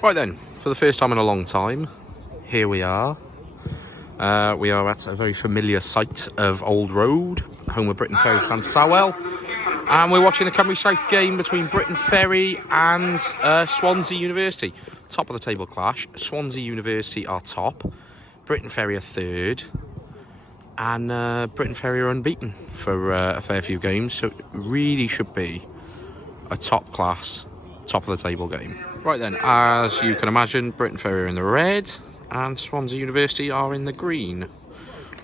Right then, for the first time in a long time, here we are. We are at a very familiar site of Old Road, home of Briton Ferry Llansawel, and we're watching the Cymru South game between Briton Ferry and Swansea University. Top of the table clash. Swansea University are top, Briton Ferry are third, and Briton Ferry are unbeaten for a fair few games, so it really should be a top class, top of the table game. Right then, as you can imagine, Briton Ferry are in the red and Swansea University are in the green.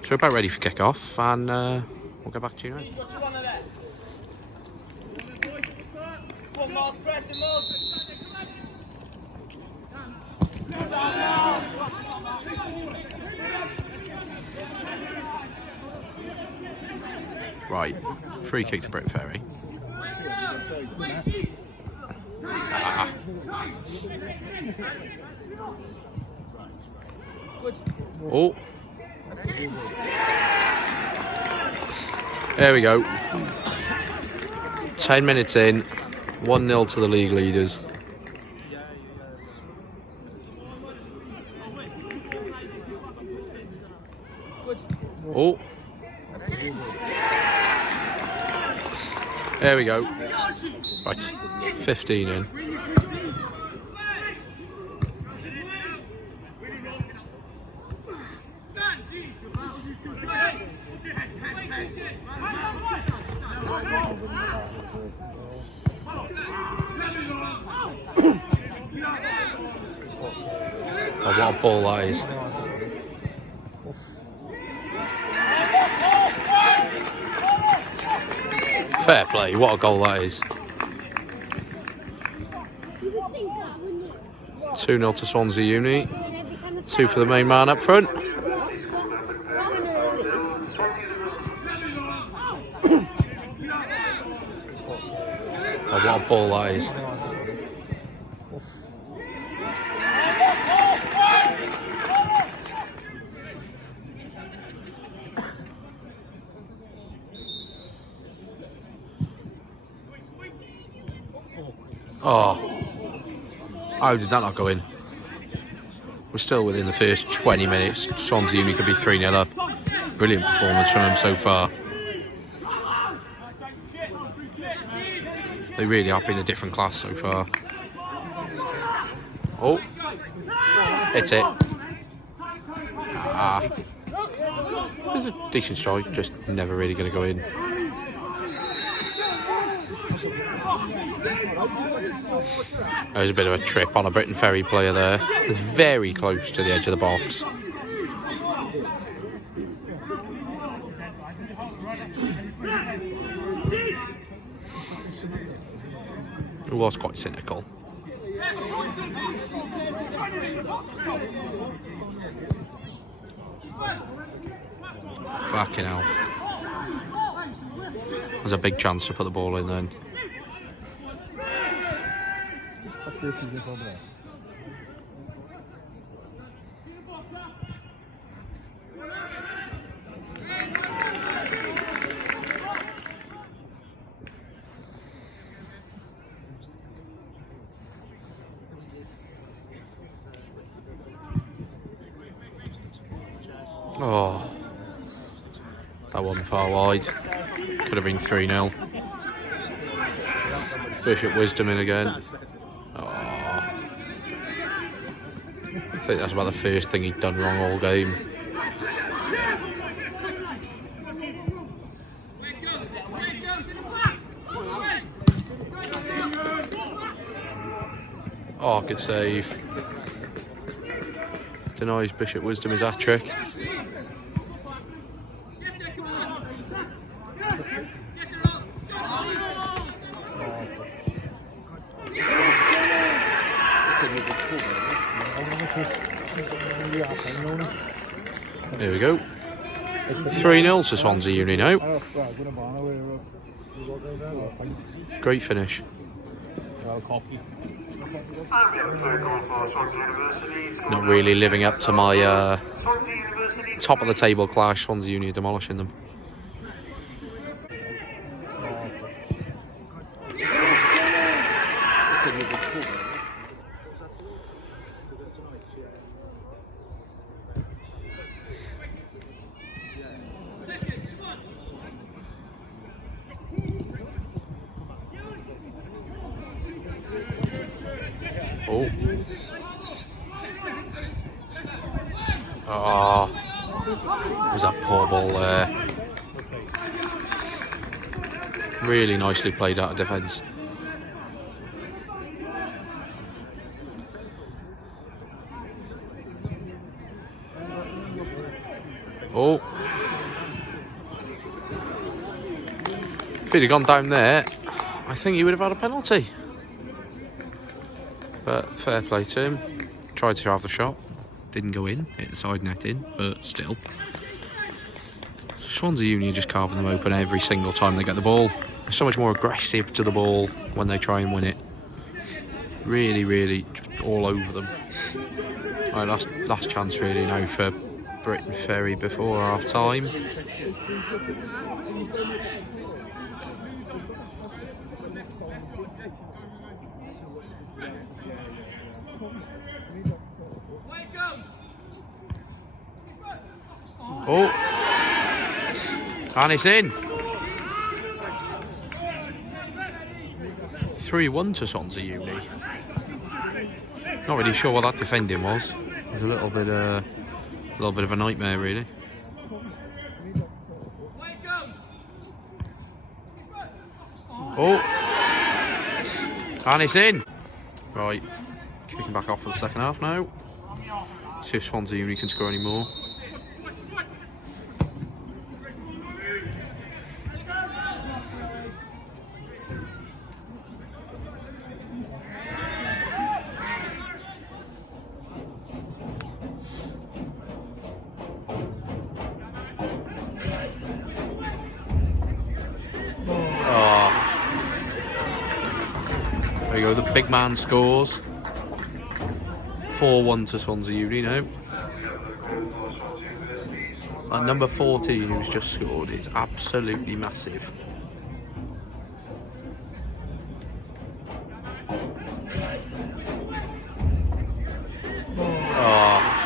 So we're about ready for kick-off, and we'll get back to you now. Right, free kick to Briton Ferry. Oh, there we go. 10 minutes in, 1-0 to the league leaders. Oh, there we go. Right, 15 in. Oh, what a ball that is. Fair play, what a goal that is. 2-0 to Swansea Uni. 2 for the main man up front. Oh, what a ball that is. Oh, how did that not go in? We're still within the first 20 minutes. Swansea Uni could be 3-0 up. Brilliant performance from them so far. They really have been a different class so far. Oh, hit it. Ah, there's a decent strike, just never really going to go in. There's a bit of a trip on a Briton Ferry player there. It's very close to the edge of the box. It was quite cynical. Fucking hell. There's a big chance to put the ball in then. Oh, that wasn't far wide. Could have been 3-0. Bishop Wisdom in again. Oh. I think that's about the first thing he'd done wrong all game. Oh, good save. Denies Bishop Wisdom his hat-trick. Here we go. 3-0 to Swansea Uni now. Great finish. Not really living up to my top of the table clash. Swansea Uni demolishing them. Oh. Oh. Was that poor ball there? Really nicely played out of defence. Oh. If he'd have gone down there, I think he would have had a penalty. But fair play to him. Tried to have the shot. Didn't go in. Hit the side net in, but still. Swansea Uni are just carving them open every single time they get the ball. They're so much more aggressive to the ball when they try and win it. Really, really just all over them. Right, last chance really now for Briton Ferry before half time. Oh, and it's in. 3-1 to Swansea Uni. Not really sure what that defending was. It was a little bit of a nightmare, really. Oh, and it's in. Right, kicking back off for the second half now. See if Swansea Uni can score any more. There you go, the big man scores. 4-1 to Swansea Uni now. And number 14 who's just scored is absolutely massive. Oh.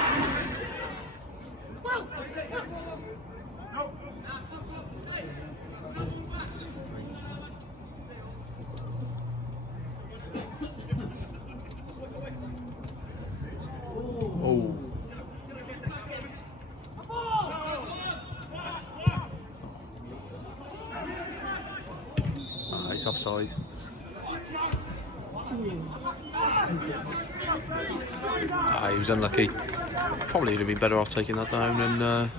He's offside. He was unlucky. Probably would have been better off taking that down and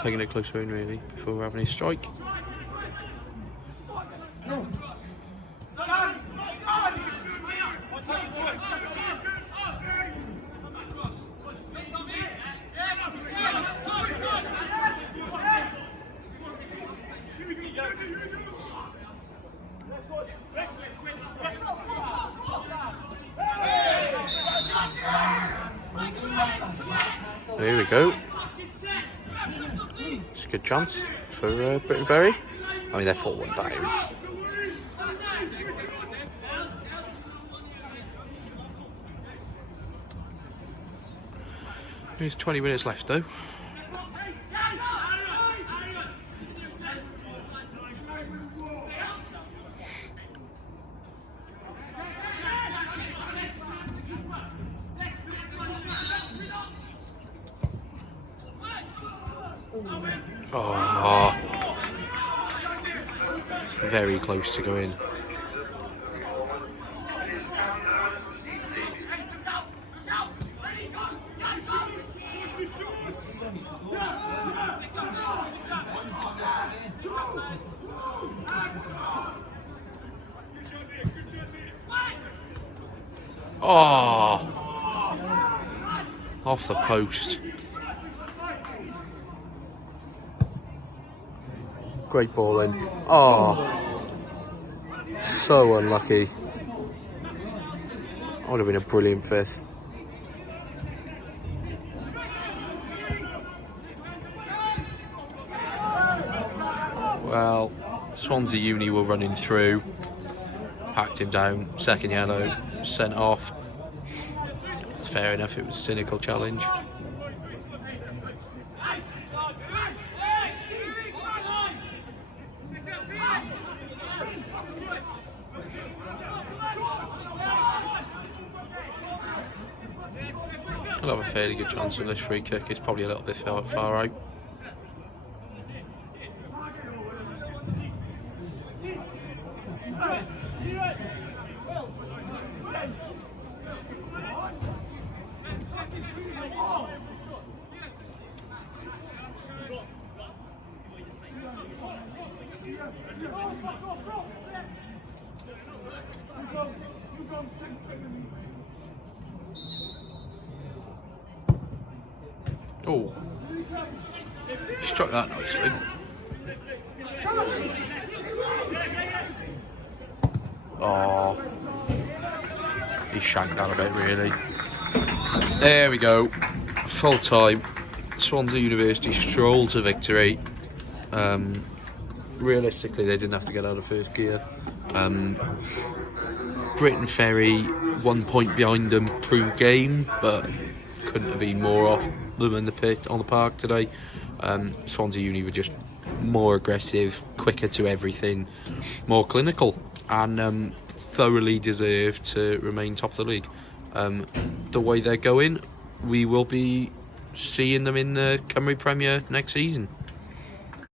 taking it closer in really before having his strike. There we go. It's a good chance for Briton Ferry. I mean, they're 4-1 down. There's 20 minutes left though. Oh, very close to going. Oh, off the post. Great ball in. Oh, so unlucky. That would have been a brilliant fifth. Well, Swansea Uni were running through. Hacked him down. Second yellow. Sent off. It's fair enough. It was a cynical challenge. I'll have a fairly good chance from this free kick. It's probably a little bit far out. Oh, he struck that nicely. Oh, he shanked that a bit, really. There we go. Full time. Swansea University stroll to victory. Realistically, they didn't have to get out of first gear. Briton Ferry 1 point behind them through game, but couldn't have been more off them in the pit on the park today. Swansea Uni were just more aggressive, quicker to everything, more clinical, and thoroughly deserve to remain top of the league. The way they're going, we will be seeing them in the Cymru Premier next season.